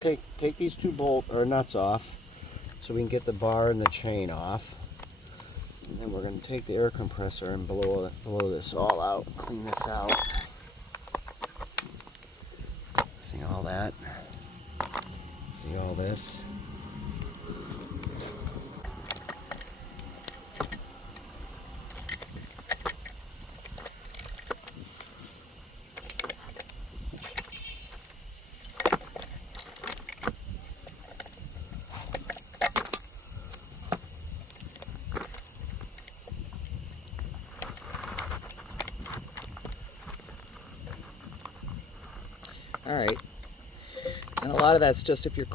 Take these two nuts off so we can get the bar and the chain off. And then we're going to take the air compressor and blow this all out, clean this out. See all that? See all this? All right, and a lot of that's just if you're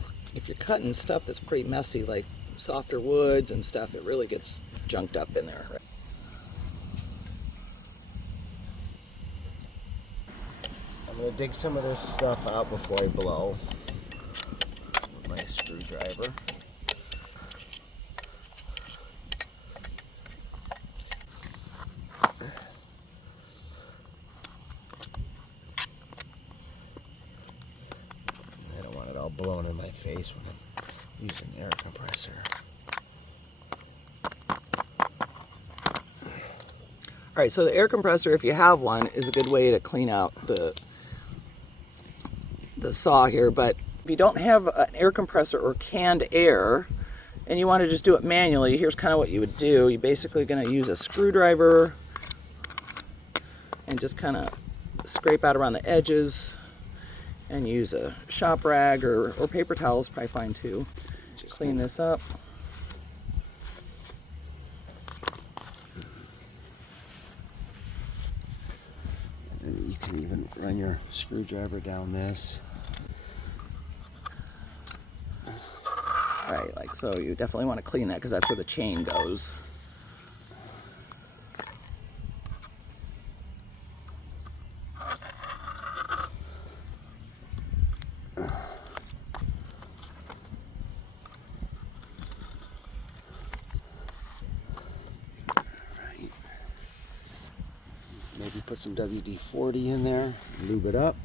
cutting stuff that's pretty messy, like softer woods and stuff, it really gets junked up in there. I'm going to dig some of this stuff out before I blow with my screwdriver. All blown in my face when I'm using the air compressor. All right, so the air compressor, if you have one, is a good way to clean out the saw here. But if you don't have an air compressor or canned air and you want to just do it manually, here's kind of what you would do. You're basically going to use a screwdriver and just kind of scrape out around the edges, and use a shop rag or paper towels, probably fine too. Just clean this up. And you can even run your screwdriver down this. All right, like so. You definitely want to clean that because that's where the chain goes. Maybe put some WD-40 in there, lube it up.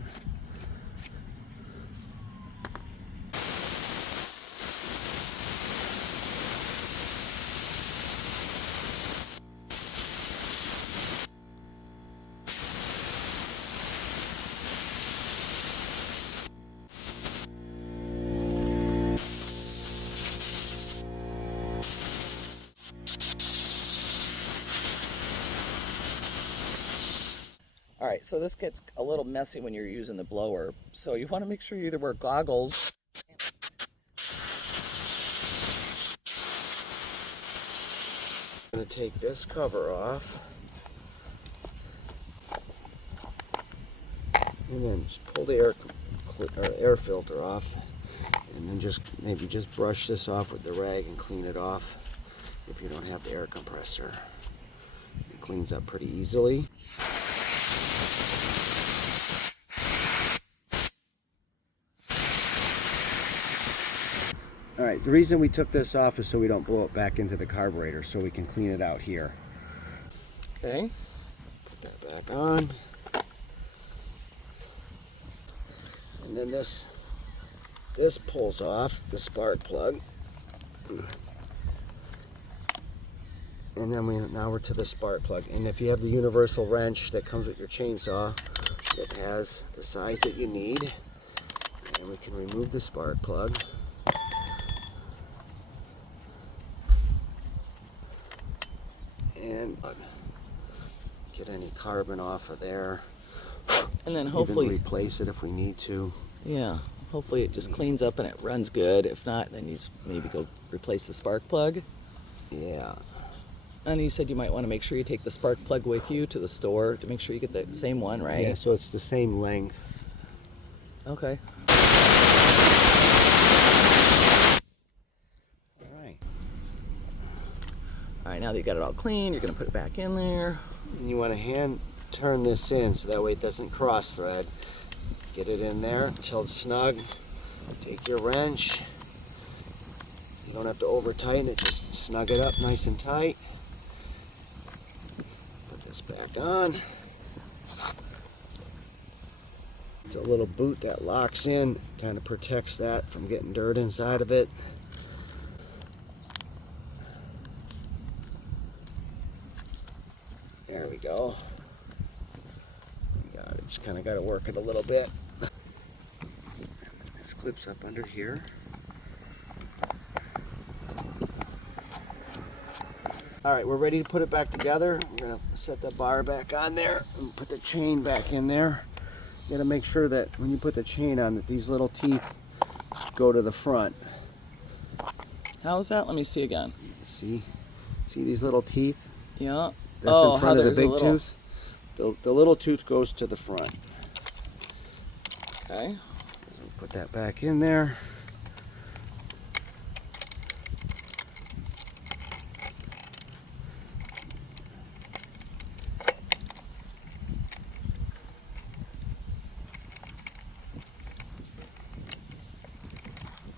All right, so this gets a little messy when you're using the blower. So you want to make sure you either wear goggles. I'm going to take this cover off. And then just pull the air filter off. And then maybe just brush this off with the rag and clean it off if you don't have the air compressor. It cleans up pretty easily. All right, the reason we took this off is so we don't blow it back into the carburetor, so we can clean it out here. Okay. Put that back on. And then this pulls off the spark plug. And then now we're to the spark plug. And if you have the universal wrench that comes with your chainsaw, it has the size that you need. And we can remove the spark plug. And get any carbon off of there. And then hopefully even replace it if we need to. Yeah, hopefully it just cleans up and it runs good. If not, then you just maybe go replace the spark plug. Yeah. And you said you might want to make sure you take the spark plug with you to the store to make sure you get the same one, right? Yeah, so it's the same length. Okay. All right, now that you got it all clean, you're going to put it back in there. And you want to hand turn this in so that way it doesn't cross thread. Get it in there until it's snug. Take your wrench. You don't have to over tighten it, just snug it up nice and tight. Put this back on. It's a little boot that locks in, kind of protects that from getting dirt inside of it. There we go. Got it. Just kind of got to work it a little bit. This clips up under here. All right, we're ready to put it back together. We're gonna set the bar back on there and put the chain back in there. You gotta make sure that when you put the chain on, that these little teeth go to the front. How's that? Let me see again. See these little teeth? Yeah. That's in front how of the there's a big little- tooth. The little tooth goes to the front. Okay. Put that back in there.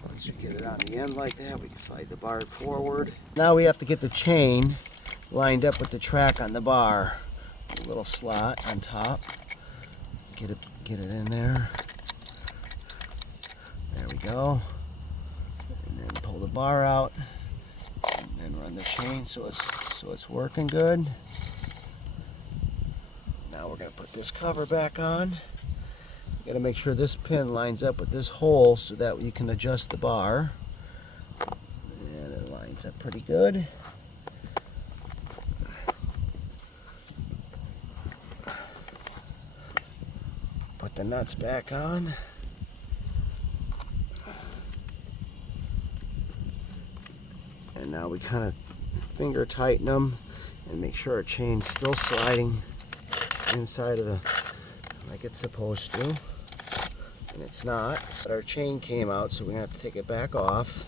Once you get it on the end like that, we can slide the bar forward. Now we have to get the chain lined up with the track on the bar. A little slot on top. Get it in there. There we go. And then pull the bar out, and then run the chain so it's working good. Now we're gonna put this cover back on. You gotta make sure this pin lines up with this hole so that you can adjust the bar. And it lines up pretty good. Put the nuts back on. And now we kind of finger tighten them and make sure our chain's still sliding inside of the, like it's supposed to. And it's not. But our chain came out, so we're gonna have to take it back off.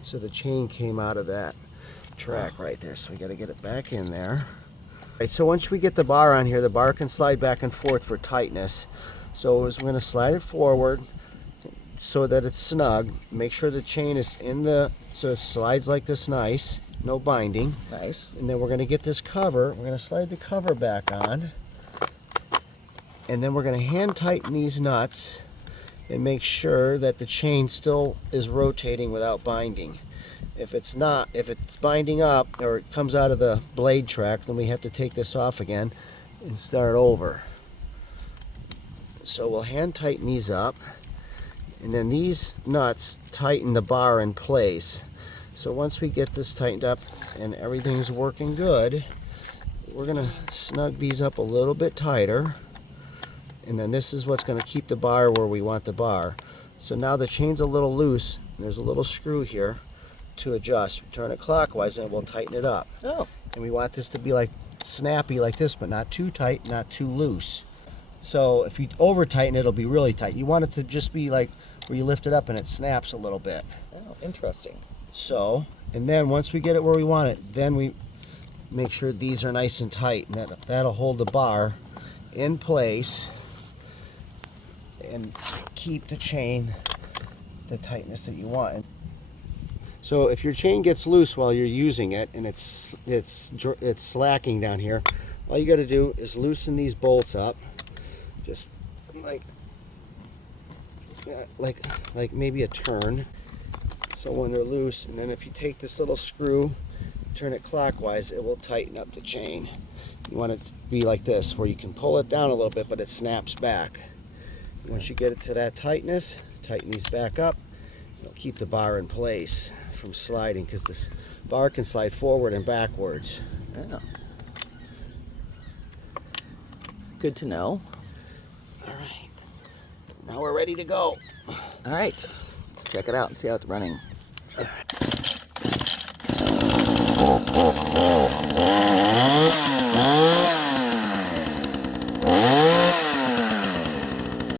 So the chain came out of that track right there, so we got to get it back in there. Right, so once we get the bar on here, the bar can slide back and forth for tightness. So we're going to slide it forward so that it's snug. Make sure the chain is in the, so it slides like this nice, no binding. Nice. And then we're going to get this cover, we're going to slide the cover back on. And then we're going to hand tighten these nuts and make sure that the chain still is rotating without binding. If it's not, if it's binding up or it comes out of the blade track, then we have to take this off again and start over. So we'll hand tighten these up, and then these nuts tighten the bar in place. So once we get this tightened up and everything's working good, we're gonna snug these up a little bit tighter, and then this is what's gonna keep the bar where we want the bar. So now the chain's a little loose, and there's a little screw here to adjust. We turn it clockwise and we'll tighten it up. Oh. And we want this to be like snappy like this, but not too tight, not too loose. So if you over tighten it'll be really tight. You want it to just be like where you lift it up and it snaps a little bit. Oh, interesting. So, and then once we get it where we want it, then we make sure these are nice and tight, and that'll hold the bar in place and keep the chain the tightness that you want. So if your chain gets loose while you're using it and it's slacking down here, all you got to do is loosen these bolts up, just like maybe a turn. So when they're loose, and then if you take this little screw, turn it clockwise, it will tighten up the chain. You want it to be like this, where you can pull it down a little bit, but it snaps back. Once you get it to that tightness, tighten these back up. It'll keep the bar in place from sliding, because this bar can slide forward and backwards. Yeah. Good to know. All right, now we're ready to go. All right, let's check it out and see how it's running. All right.